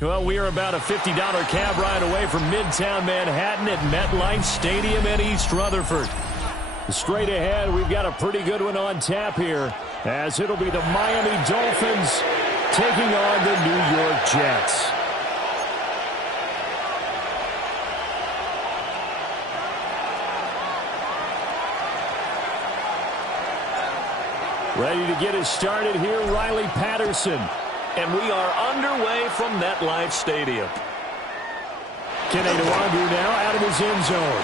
Well, we are about a $50 cab ride away from Midtown Manhattan at MetLife Stadium in East Rutherford. Straight ahead, we've got a pretty good one on tap here, as it'll be the Miami Dolphins taking on the New York Jets. Ready to get us started here, Riley Patterson. And we are underway from MetLife Stadium. Kene Nwangwu now out of his end zone.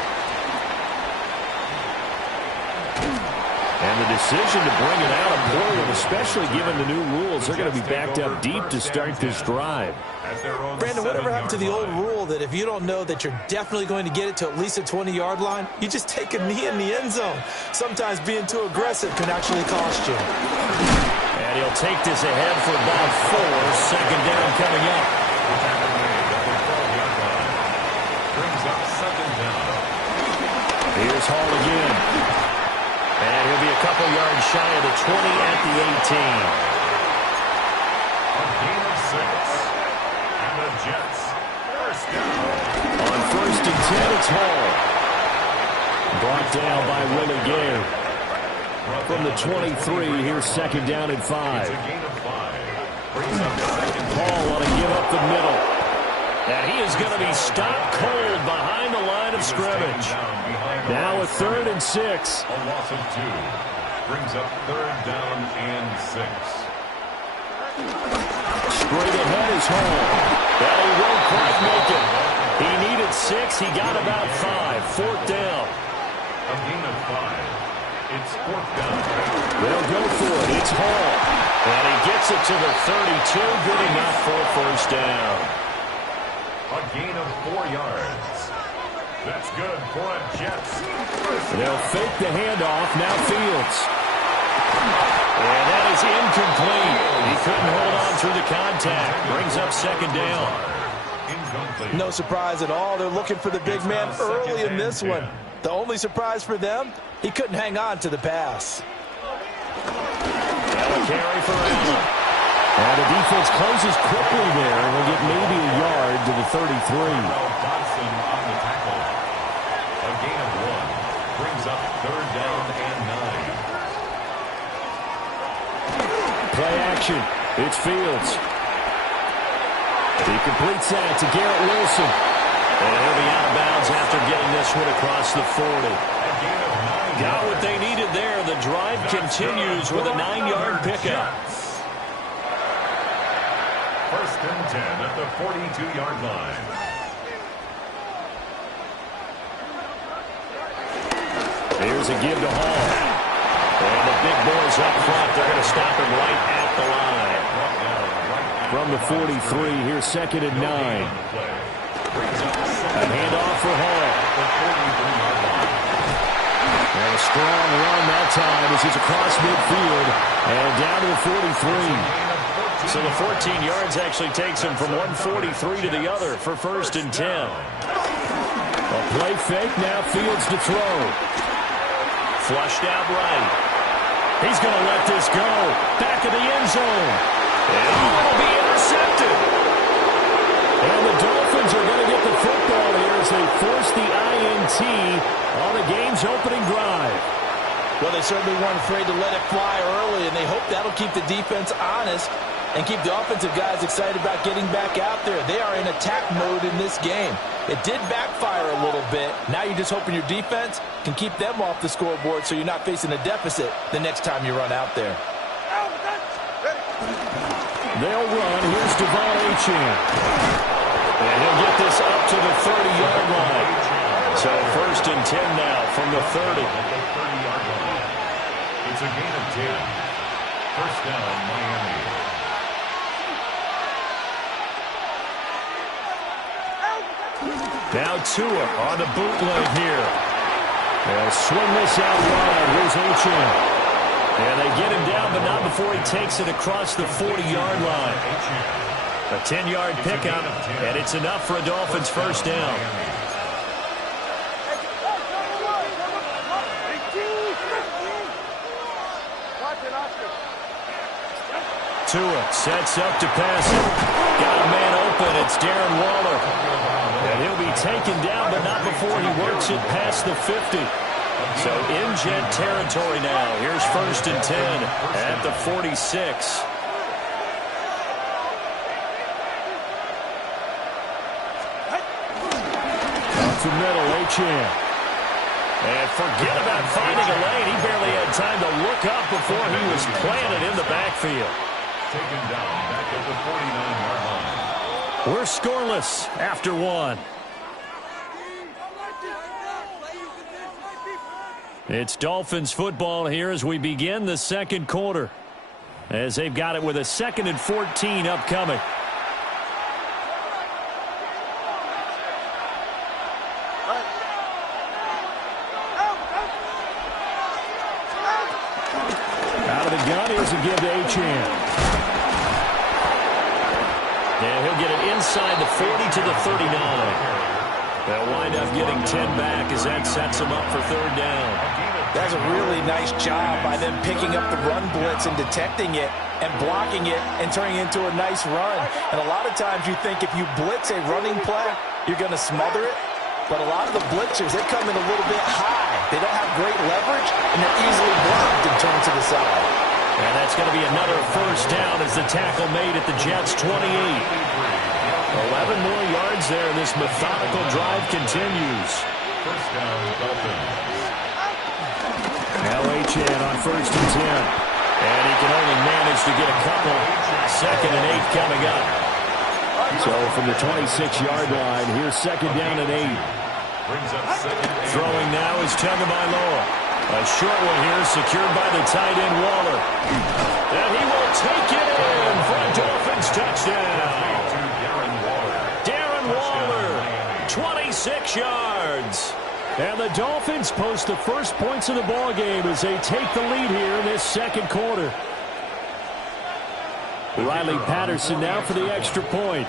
And the decision to bring it out of play, especially given the new rules, they're going to be backed up deep to start this drive. Brandon, whatever happened to the old rule that if you don't know that you're definitely going to get it to at least a 20-yard line, you just take a knee in the end zone. Sometimes being too aggressive can actually cost you. And he'll take this ahead for about 4. Second down coming up. Here's Hall again. And he'll be a couple yards shy of the 20 at the 18. A gain of 6. And the Jets first down. On 1st and 10, it's Hall. Brought down by Willie Gay. From the 23, here's 2nd down and 5. Hall want to give up the middle. And he is going to be stopped cold behind the line of scrimmage. Now a 3rd and 6. A loss of 2. Brings up 3rd down and 6. Straight ahead is Hall. And he won't quite make it. He needed 6. He got about 5. 4th down. A gain of 5. It's 4th down. They'll go for it. It's Hall. And he gets it to the 32. Good enough for a 1st down. A gain of 4 yards. That's good for a Jets. They'll fake the handoff. Now Fields. And that is incomplete. He couldn't hold on through the contact. Brings up 2nd down. Incomplete. No surprise at all. They're looking for the big man early in this one. The only surprise for them, he couldn't hang on to the pass. Now a carry for Allen. And the defense closes quickly there, and will get maybe a yard to the 33. Dodson on the tackle. A gain of 1. Brings up 3rd down and 9. Play action. It's Fields. He completes that to Garrett Wilson. And he'll be out of bounds after getting this one across the 40. Got what they needed there. The drive continues with a 9-yard pickup. 1st and 10 at the 42-yard line. Here's a give to Hall. And the big boys up front, they're going to stop him right at the line. From the 43, here's 2nd and 9. A handoff for Hall. And a strong run that time as he's across midfield and down to the 43. So the 14 yards actually takes him from 143 to the other for 1st and 10. A play fake, now Fields to throw. Flushed out right. He's going to let this go. Back of the end zone. And it'll be intercepted. And the Dolphins are going to get the football here as they force the INT on the game's opening drive. Well, they certainly weren't afraid to let it fly early, and they hope that'll keep the defense honest and keep the offensive guys excited about getting back out there. They are in attack mode in this game. It did backfire a little bit. Now you're just hoping your defense can keep them off the scoreboard so you're not facing a deficit the next time you run out there. They'll run. Here's Devon Achane. And he'll get this up to the 30-yard line. So 1st and 10 now from the 30. It's a gain of 10. 1st down, Miami. Now Tua on the bootleg here. They'll swing this out wide. Here's Achane. And they get him down, but not before he takes it across the 40-yard line. A 10-yard pickup, and it's enough for a Dolphins 1st down. Tua sets up to pass it. Got a man open. It's Darren Waller. And he'll be taken down, but not before he works it past the 50. So in Jet territory now. Here's 1st and 10 at the 46. Up the middle, Achane. And forget about finding a lane. He barely had time to look up before he was planted in the backfield. Taken down back at the 49-yard line. We're scoreless after one. It's Dolphins football here as we begin the second quarter. As they've got it with a 2nd and 14 upcoming. Out of the gun, here's a give to Achane. And he'll get it inside the 40 to the 39. They'll wind up getting 10 back as that sets them up for 3rd down. That's a really nice job by them picking up the run blitz and detecting it and blocking it and turning it into a nice run. And a lot of times you think if you blitz a running play, you're going to smother it. But a lot of the blitzers, they come in a little bit high. They don't have great leverage, and they're easily blocked and turned to the side. And that's going to be another 1st down as the tackle made at the Jets' 28. 11 more yards there. This methodical drive continues. 1st down, Dolphins. Now Achane on 1st and 10. And he can only manage to get a couple. 2nd and 8 coming up. So from the 26-yard line, here's 2nd down and 8. Throwing now is Tagovailoa. A short one here, secured by the tight end Waller. And he will take it in for a Dolphins touchdown. Darren Waller, 26 yards. And the Dolphins post the first points of the ball game as they take the lead here in this second quarter. Riley Patterson now for the extra point.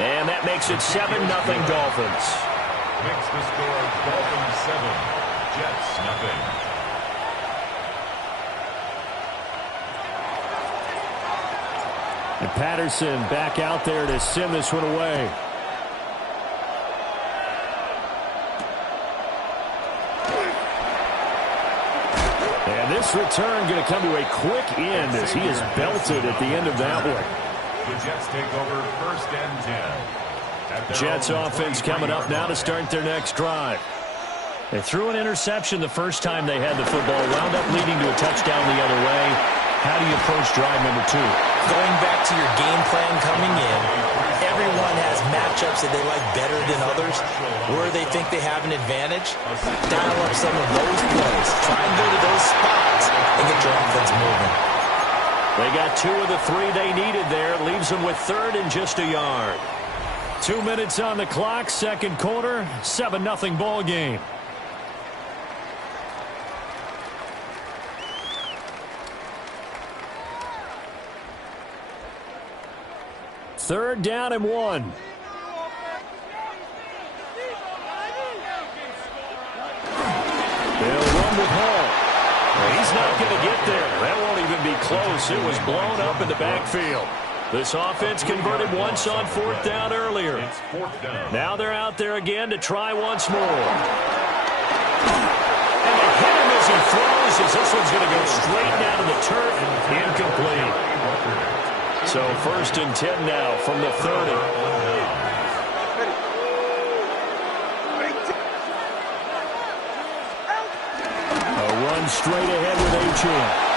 And that makes it 7-0 Dolphins. Makes the score Dolphins 7, Jets nothing. And Patterson back out there to send this one away. And this return going to come to a quick end as he is belted at the end of that one. The Jets take over 1st and 10. Jets offense coming up now to start their next drive. They threw an interception the first time they had the football, wound up leading to a touchdown the other way. How do you approach drive number 2? Going back to your game plan coming in, everyone has matchups that they like better than others, where they think they have an advantage. Dial up some of those plays. Try and go to those spots and get your offense moving. They got 2 of the 3 they needed there. Leaves them with 3rd and just a yard. 2 minutes on the clock, second quarter, 7-0 ball game. Third down and 1. They'll run with Hall. He's not going to get there. That won't even be close. It was blown up in the backfield. This offense converted once on 4th down earlier. It's 4th down. Now they're out there again to try once more. And they hit him as he throws, as this one's going to go straight down to the turf. Incomplete. So 1st and 10 now from the 30. A run straight ahead with Achane.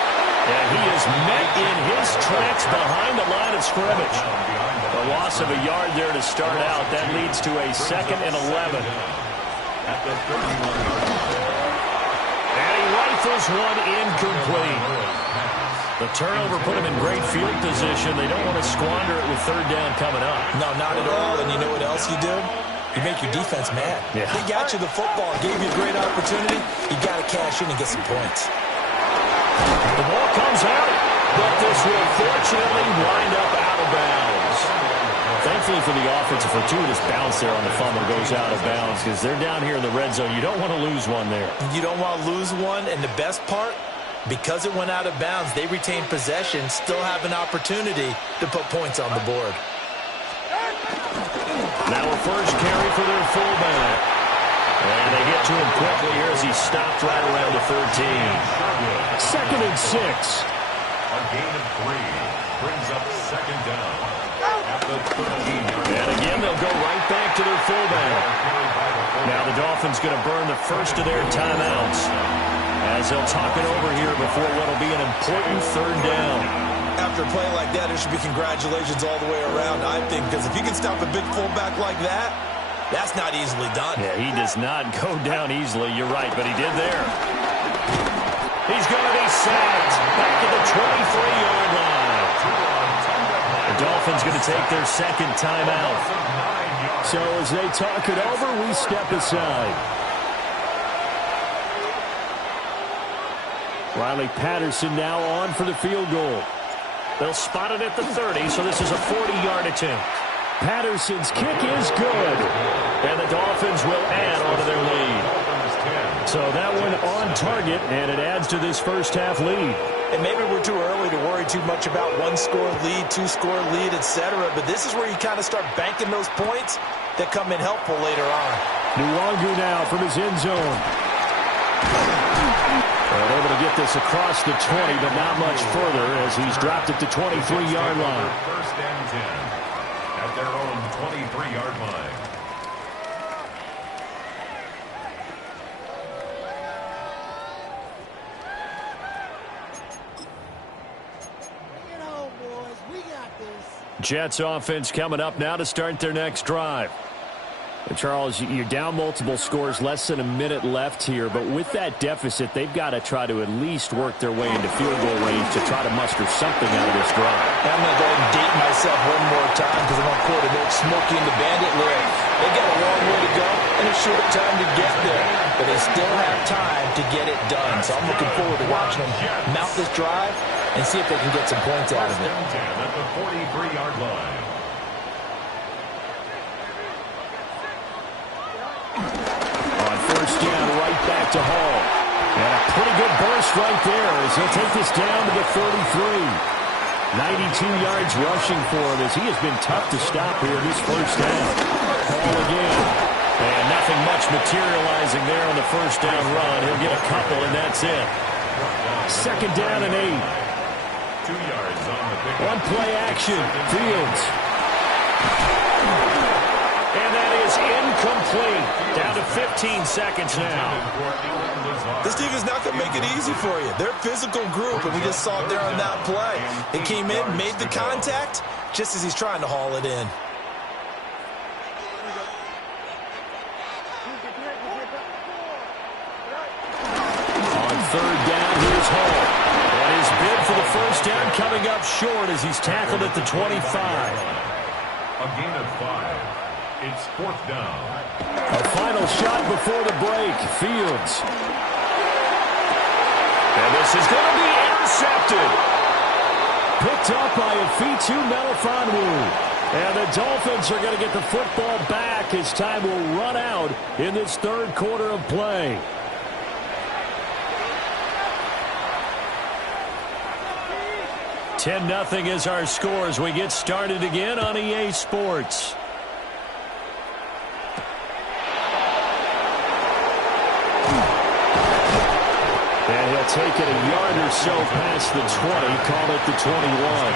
And he is met in his tracks behind the line of scrimmage. A loss of a yard there to start out. That leads to a 2nd and 11. At the 31-yard line. And he rifles one incomplete. The turnover put him in great field position. They don't want to squander it with 3rd down coming up. No, not at all. And you know what else you do? You make your defense mad. Yeah. They got you the football, gave you a great opportunity. You got to cash in and get some points. The ball comes out, but this will fortunately wind up out of bounds. Thankfully for the offense, a fortuitous bounce there on the fumble goes out of bounds because they're down here in the red zone. You don't want to lose one there. You don't want to lose one, and the best part, Because it went out of bounds, they retained possession, still have an opportunity to put points on the board. Now a first carry for their fullback. And they get to him quickly here as he stopped right around the 13. 2nd and 6. A gain of 3 brings up 2nd down at the 13-yard line. And again, they'll go right back to their fullback. Now the Dolphins going to burn the first of their timeouts as they'll talk it over here before what will be an important 3rd down. After a play like that, there should be congratulations all the way around, I think, because if you can stop a big fullback like that, that's not easily done. Yeah, he does not go down easily. You're right, but he did there. He's going to be sacked back at the 23-yard line. The Dolphins going to take their 2nd timeout. So as they talk it over, we step aside. Riley Patterson now on for the field goal. They'll spot it at the 30, so this is a 40-yard attempt. Patterson's kick is good. And the Dolphins will add onto their lead. So that one on target, and it adds to this first-half lead. And maybe we're too early to worry too much about 1-score lead, 2-score lead, etc. But this is where you kind of start banking those points that come in helpful later on. Nwangu now from his end zone. And able to get this across the 20, but not much further as he's dropped at the 23-yard line. 1st and 10 at their own 23-yard line. Jets offense coming up now to start their next drive. Charles, you're down multiple scores, less than a minute left here, but with that deficit, they've got to try to at least work their way into field goal range to try to muster something out of this drive. I'm going to go ahead and date myself one more time because I'm going to quote a little Smokey and the Bandit lyric. They got a long way to go and a short time to get there, but they still have time to get it done. So I'm looking forward to watching them mount this drive and see if they can get some points out of it. At the 43-yard line. First down, right back to Hall. And a pretty good burst right there as he'll take this down to the 33. 92 yards rushing for him as he has been tough to stop here this first down. Hall again. And nothing much materializing there on the first down run. He'll get a couple, and that's it. 2nd down and 8. 2 yards on the pick. One play action. Fields. And that is incomplete. Down to 15 seconds now. This defense is not going to make it easy for you. They're a physical group, and we just saw it there on that play. They came in, made the contact, just as he's trying to haul it in. On 3rd down, here's Hall. And his bid for the first down coming up short as he's tackled at the 25. A gain of 5. It's 4th down. A final shot before the break. Fields. And this is going to be intercepted. Picked up by Afitu Melifonwu. And the Dolphins are going to get the football back as time will run out in this 3rd quarter of play. (10-0) is our score as we get started again on EA Sports. And he'll take it a yard or so past the 20, call it the 21.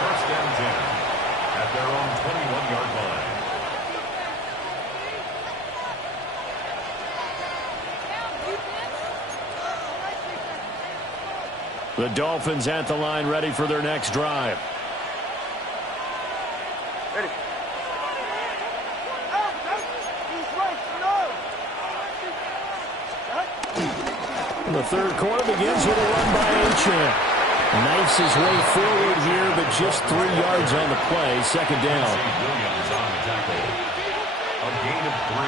1st and 10 at their own 21-yard line. The Dolphins at the line, ready for their next drive. Ready. The 3rd quarter begins with a run by Achane. Knifes his way forward here, but just 3 yards on the play. 2nd down. Williams on the tackle. A gain of 3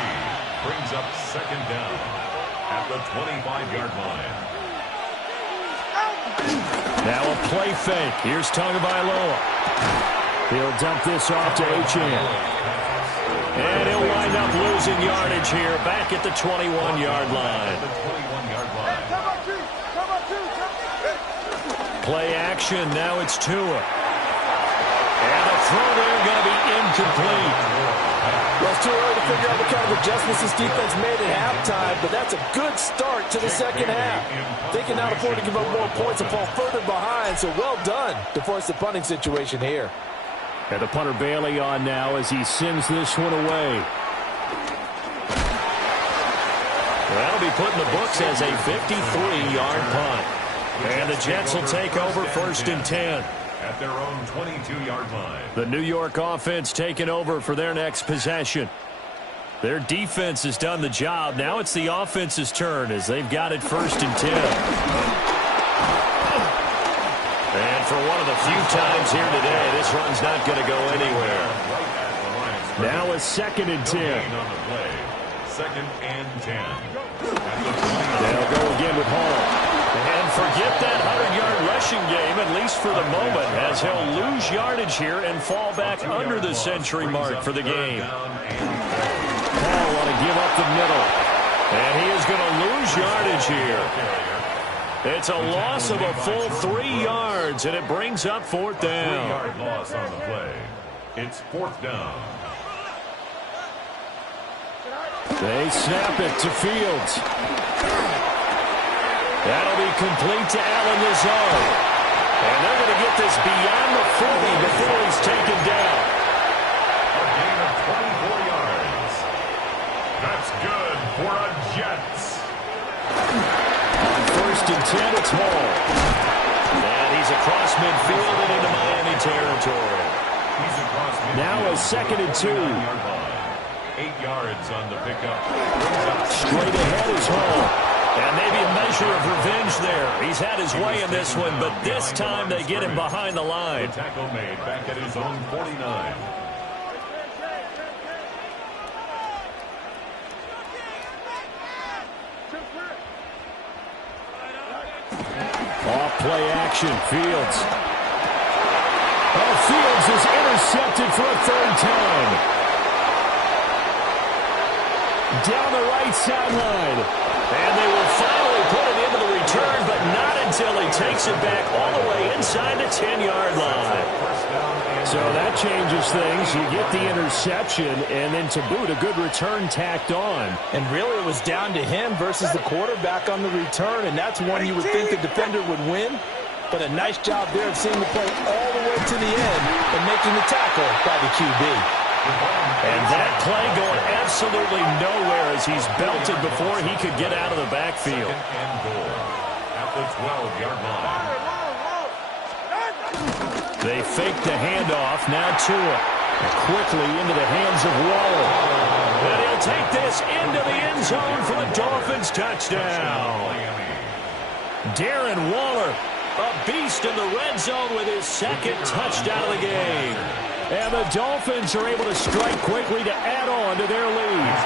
brings up 2nd down at the 25-yard line. Now a play fake. Here's Tagovailoa. He'll dump this off to Achane. And he'll wind up losing yardage here back at the 21-yard line. Play action. Now it's Tua. And the throw there going to be incomplete. Well, it's too early to figure out what kind of adjustments this defense made at halftime, but that's a good start to the second half. They can now afford to give up more points and fall further behind, so well done to force the punting situation here. And the punter Bailey on now as he sends this one away. That'll be put in the books as a 53-yard punt. And the Jets will take over 1st and 10. At their own 22-yard line. The New York offense taking over for their next possession. Their defense has done the job. Now it's the offense's turn as they've got it 1st and 10. And for one of the few times here today, this run's not going to go anywhere. Now it's 2nd and 10. 2nd and 10. They'll go again with Hall. And forget that 100-yard rushing game, at least for the moment, as he'll lose yardage here and fall back under the century mark for the game. Hall want to give up the middle. And he is going to lose yardage here. It's a loss of a full 3 yards, and it brings up 4th down. 3-yard loss on the play. It's 4th down. They snap it to Fields. That'll be complete to Allen Lazard. And they're going to get this beyond the 40 before he's taken down. A gain of 24 yards. That's good for a Jets. On 1st and 10, it's Hall. And he's across midfield and into Miami territory. He's across midfield. Now a 2nd and 2. 8 yards on the pickup. Straight ahead is Hall. And maybe a measure of revenge there. He's had his way in this one, but this time they get him behind the line. The tackle made back at his own 49. Off play action, Fields. Oh, Fields is intercepted for a 3rd time. Down the right sideline. And they will finally put it into the return, but not until he takes it back all the way inside the 10-yard line. So that changes things. You get the interception, and then to boot, a good return tacked on. And really, it was down to him versus the quarterback on the return, and that's one you would think the defender would win. But a nice job there of seeing the play all the way to the end and making the tackle by the QB. And that play going absolutely nowhere as he's belted before he could get out of the backfield. 2nd and goal at the 12-yard line. They fake the handoff. Now Tua quickly into the hands of Waller. And he'll take this into the end zone for the Dolphins touchdown. Darren Waller, a beast in the red zone with his 2nd touchdown of the game. And the Dolphins are able to strike quickly to add on to their lead.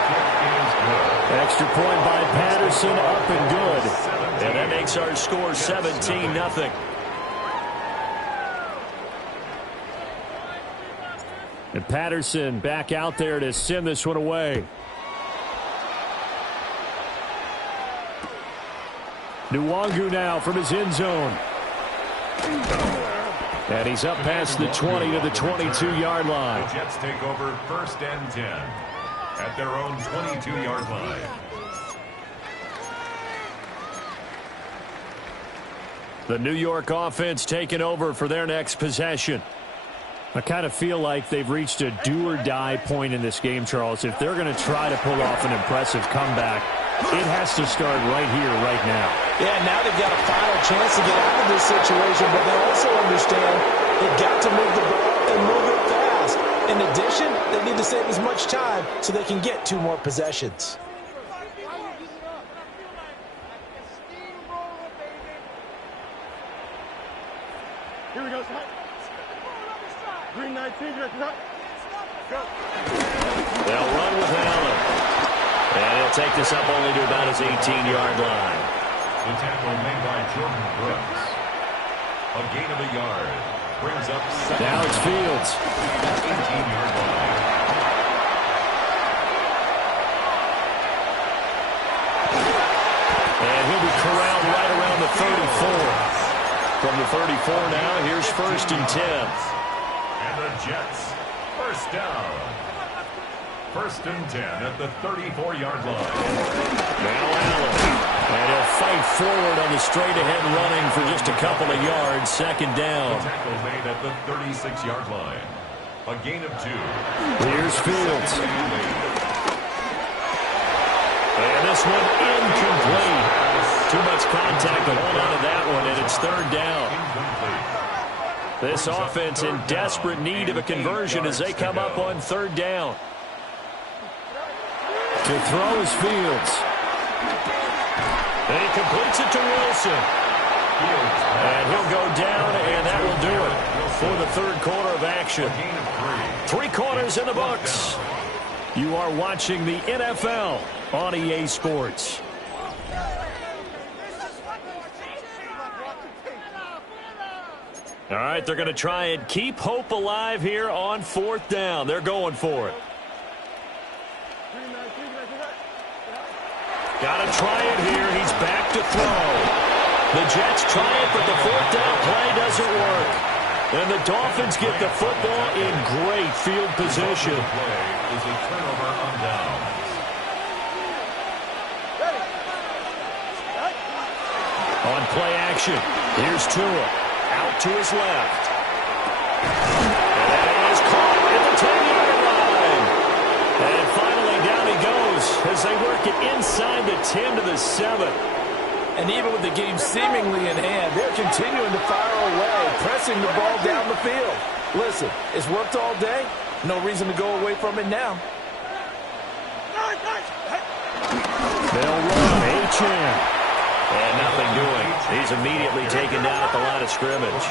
Extra point by Patterson, up and good. And that makes our score 17-0. And Patterson back out there to send this one away. Nwangu now from his end zone. And he's up past the 20 to the 22-yard line. The Jets take over 1st and 10 at their own 22-yard line. The New York offense taking over for their next possession. I kind of feel like they've reached a do-or-die point in this game, Charles. If they're going to try to pull off an impressive comeback, it has to start right here, right now. Yeah, now they've got a final chance to get out of this situation, but they also understand they've got to move the ball and move it fast. In addition, they need to save as much time so they can get 2 more possessions. Here we go. Green 19. Go. They'll run with Allen. And he'll take this up only to about his 18-yard line. The tackle made by Jordan Brooks. A gain of a yard. Brings up 7. Now it's Fields. 18-yard line. And he'll be corralled right around the 34. From the 34 now, here's 1st and 10. And the Jets, first down. 1st and 10 at the 34-yard line. Now Allen. And he'll fight forward on the straight-ahead running for just a couple of yards. 2nd down. The tackle made at the 36-yard line. A gain of 2. Here's Fields. And this one incomplete. Too much contact to hold on to that one, and it's 3rd down. This offense in desperate need of a conversion as they come up on 3rd down. To throw is Fields. And he completes it to Wilson. And he'll go down, and that will do it for the 3rd quarter of action. 3 quarters in the books. You are watching the NFL on EA Sports. All right, they're going to try and keep hope alive here on 4th down. They're going for it. Got to try it here. He's back to throw. The Jets try it, but the 4th down play doesn't work. And the Dolphins get the football in great field position. Play is a turnover on down. On play action, here's Tua. Out to his left. And that is caught at the 10-yard line. And finally down he goes as they work it inside the 10 to the 7. And even with the game seemingly in hand, they're continuing to fire away, pressing the ball down the field. Listen, it's worked all day. No reason to go away from it now. They'll run. Achane. And nothing doing. He's immediately taken down at the line of scrimmage.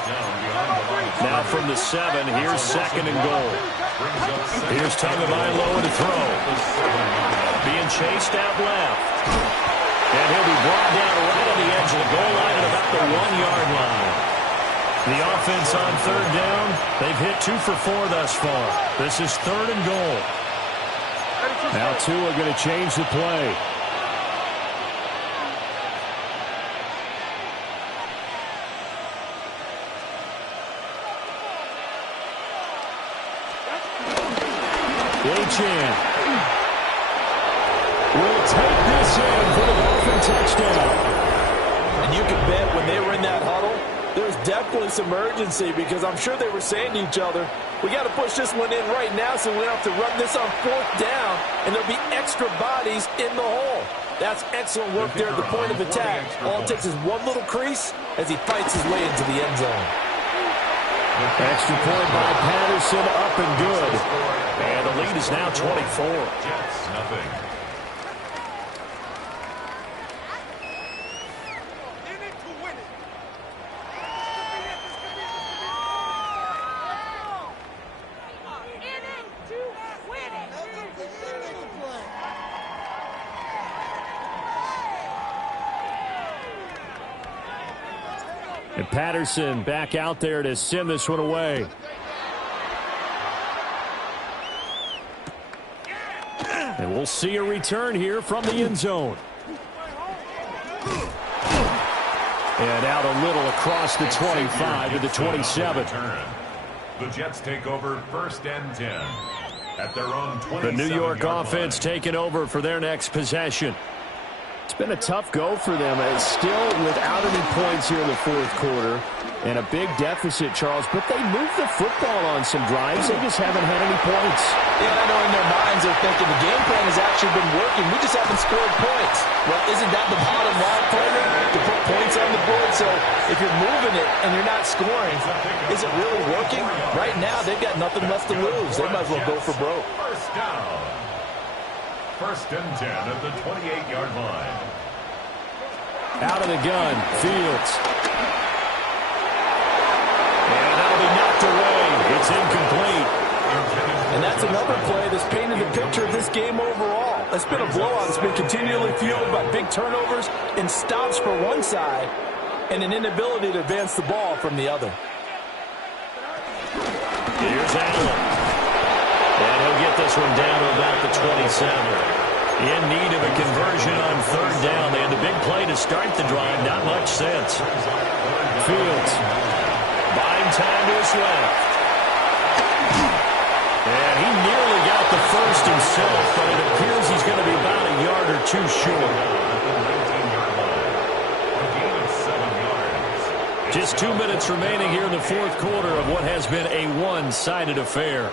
Now from the 7, here's 2nd and goal. Here's Tagovailoa to throw. Being chased out left. And he'll be brought down right on the edge of the goal line at about the 1-yard line. The offense on 3rd down, they've hit 2 for 4 thus far. This is 3rd and goal. Now Tua going to change the play. Achane will take this in for the Dolphin touchdown. And you can bet when they were in that huddle, there's definitely some urgency because I'm sure they were saying to each other, we got to push this one in right now so we don't have to run this on 4th down, and there'll be extra bodies in the hole. That's excellent work there at the point of attack. All it takes is one little crease as he fights his way into the end zone. Extra point by Patterson, up and good. And the lead is now 24. Jets, nothing. And Patterson back out there to send this one away. And we'll see a return here from the end zone. And out a little across the 25 to the 27. The Jets take over 1st and 10 at their own 27. The New York offense taking over for their next possession. It's been a tough go for them. It's still without any points here in the 4th quarter. And a big deficit, Charles. But they moved the football on some drives. They just haven't had any points. Yeah, I know in their minds they're thinking the game plan has actually been working. We just haven't scored points. Well, isn't that the bottom line, player? To put points on the board. So if you're moving it and you're not scoring, is it really working? Right now, they've got nothing left to lose. They might as well go for broke. 1st down. 1st and 10 at the 28-yard line. Out of the gun, Fields. And that'll be knocked away. It's incomplete. And that's another play that's painted the picture of this game overall. It's been a blowout. It's been continually fueled by big turnovers and stops for one side and an inability to advance the ball from the other. Here's Allen. And he'll get this one down to about the 27. In need of a conversion on third down. They had the big play to start the drive. Not much sense. Fields. Buying time to his left. And he nearly got the first himself, but it appears he's going to be about a yard or two short. Just 2 minutes remaining here in the fourth quarter of what has been a one-sided affair.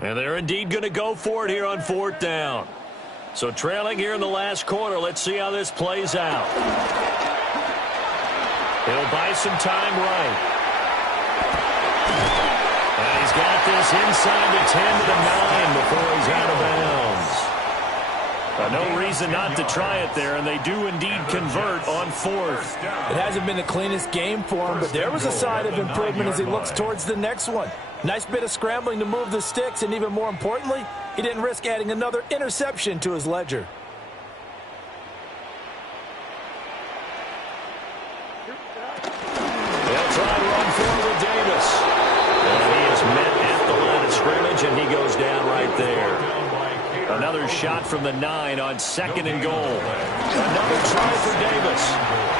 And they're indeed going to go for it here on fourth down. So trailing here in the last quarter, let's see how this plays out. He'll buy some time right. And he's got this inside the 10 to the 9 before he's out of bounds. No reason not to try it there, and they do indeed convert on fourth. It hasn't been the cleanest game for him, but there was a sign of improvement as he looks towards the next one. Nice bit of scrambling to move the sticks, and even more importantly, he didn't risk adding another interception to his ledger. They'll try to run forward with Davis. And he is met at the line of scrimmage, and he goes down right there. Another shot from the 9 on second and goal. Another try for Davis.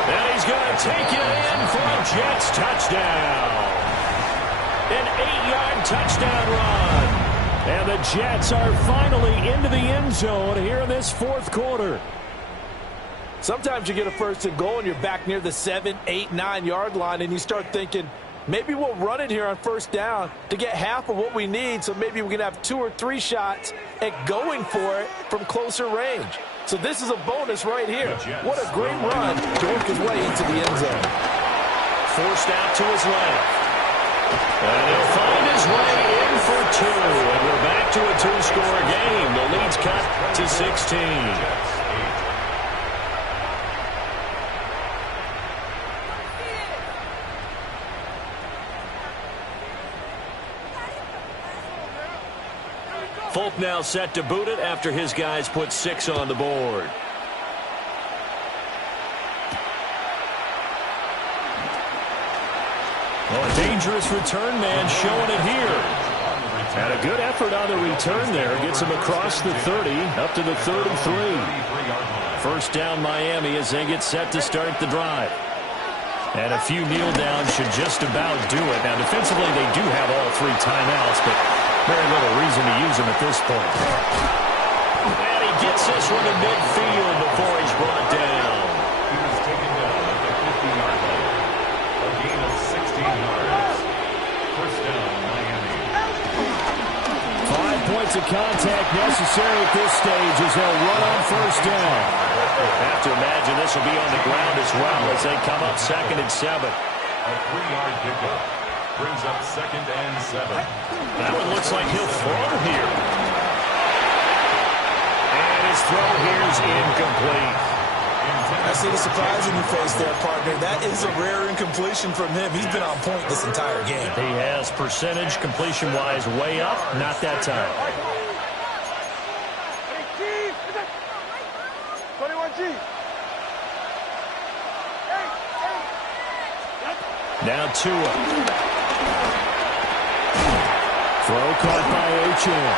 And he's going to take it in for a Jets touchdown. An 8-yard touchdown run. And the Jets are finally into the end zone here in this fourth quarter. Sometimes you get a first and goal and you're back near the 7, 8, 9-yard line, and you start thinking, maybe we'll run it here on first down to get half of what we need, so maybe we can have 2 or 3 shots at going for it from closer range. So this is a bonus right here. What a great run to work his way into the end zone. Forced out to his left. And he'll find his way in for 2. And we're back to a 2-score game. The lead's cut to 16. Folk now set to boot it after his guys put 6 on the board. Well, a dangerous return man showing it here. And a good effort on the return there. Gets him across the 30, up to the 33. First down Miami as they get set to start the drive. And a few kneel downs should just about do it. Now, defensively, they do have all 3 timeouts, but very little reason to use them at this point. And he gets this one to midfield before he's brought down. He was taken down at the 50-yard line. A gain of 16 yards. First down, Miami. 5 points of contact necessary at this stage as they'll run on first down. Have to imagine this will be on the ground as well as they come up 2nd and 7. A 3-yard pickup. Brings up 2nd and 7. That one looks like he'll throw here. And his throw here is incomplete. I see the surprise in your face there, partner. That is a rare incompletion from him. He's been on point this entire game. He has percentage completion-wise way up. Not that time. 21G. Now Tua. Throw caught by Achane.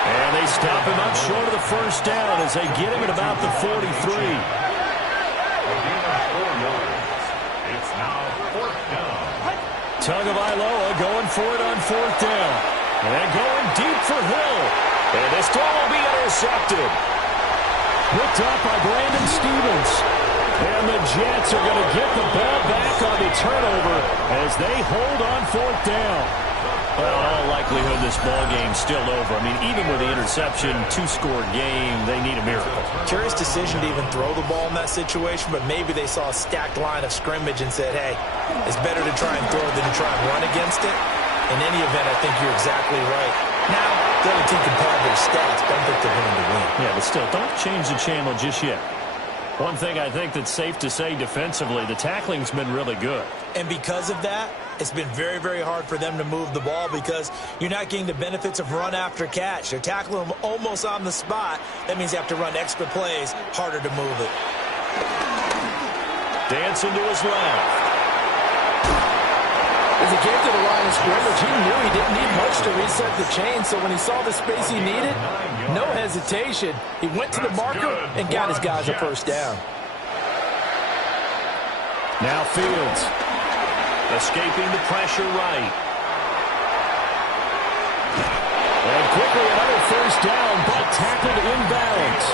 And they stop him up short of the first down as they get him at about the 43. A gain of 4 yards. It's now 4th down. Tagovailoa going for it on 4th down. And going deep for Hill. And this throw will be intercepted. Picked up by Brandon Stevens. And the Jets are going to get the ball back on the turnover as they hold on 4th down. Well, in all likelihood, this ball game's still over. I mean, even with the interception, 2-score game, they need a miracle. Curious decision to even throw the ball in that situation, but maybe they saw a stacked line of scrimmage and said, hey, it's better to try and throw than to try and run against it. In any event, I think you're exactly right. Now, the other team can pad their stats, but I don't think they're going to win. Yeah, but still, don't change the channel just yet. One thing I think that's safe to say defensively, the tackling's been really good. And because of that, it's been very, very hard for them to move the ball because you're not getting the benefits of run after catch. They're tackling them almost on the spot. That means you have to run extra plays, harder to move it. Dancing to his left. As he came to the line of scrimmage, he knew he didn't need much to reset the chain, so when he saw the space he needed, no hesitation. He went to the marker and got his guys a first down. Now Fields. Escaping the pressure right. And quickly another first down, but tackled inbounds.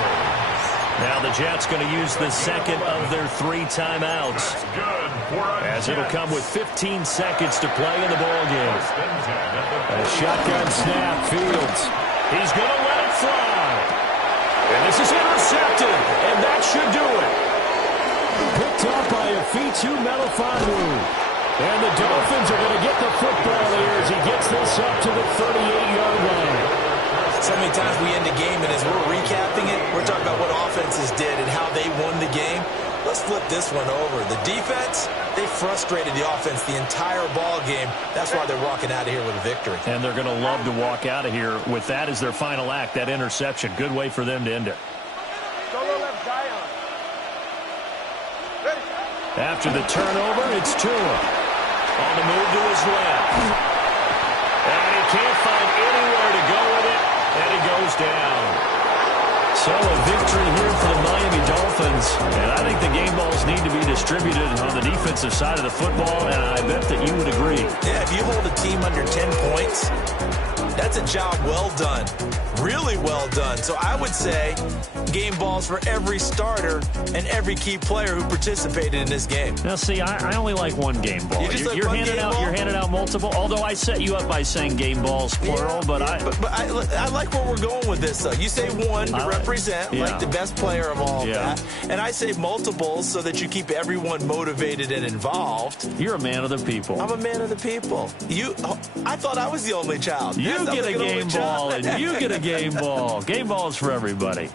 Now the Jets going to use the second of their 3 timeouts, as it'll come with 15 seconds to play in the ballgame. A shotgun snap, Fields. He's going to let it fly. And this is intercepted, and that should do it. Picked up by a Fitu Melifonwu. And the Dolphins are going to get the football here as he gets this up to the 38-yard line. So many times we end the game, and as we're recapping it, we're talking about what offenses did and how they won the game. Let's flip this one over. The defense, they frustrated the offense the entire ball game. That's why they're walking out of here with a victory. And they're going to love to walk out of here with that as their final act, that interception. Good way for them to end it. Solo left Zion. Ready. After the turnover, it's Tua. On the move to his left. And he can't find anywhere to go with it, and he goes down. So a victory here for the Miami Dolphins. And I think the game balls need to be distributed on the defensive side of the football, and I bet that you would agree. Yeah, if you hold a team under 10 points, that's a job well done. Really well done. So I would say game balls for every starter and every key player who participated in this game. Now, see, I only like one game ball. You're handing out multiple, although I set you up by saying game balls, plural, but I like where we're going with this, though. You say one to represent, like the best player of all of that. And I say multiples so that you keep everyone motivated and involved. You're a man of the people. I'm a man of the people. I thought I was the only child. You get a game ball, and you get a game ball. Game balls for everybody.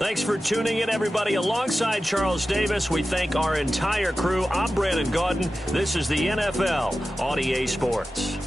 Thanks for tuning in, everybody. Alongside Charles Davis, we thank our entire crew. I'm Brandon Gaudin. This is the NFL on EA Sports.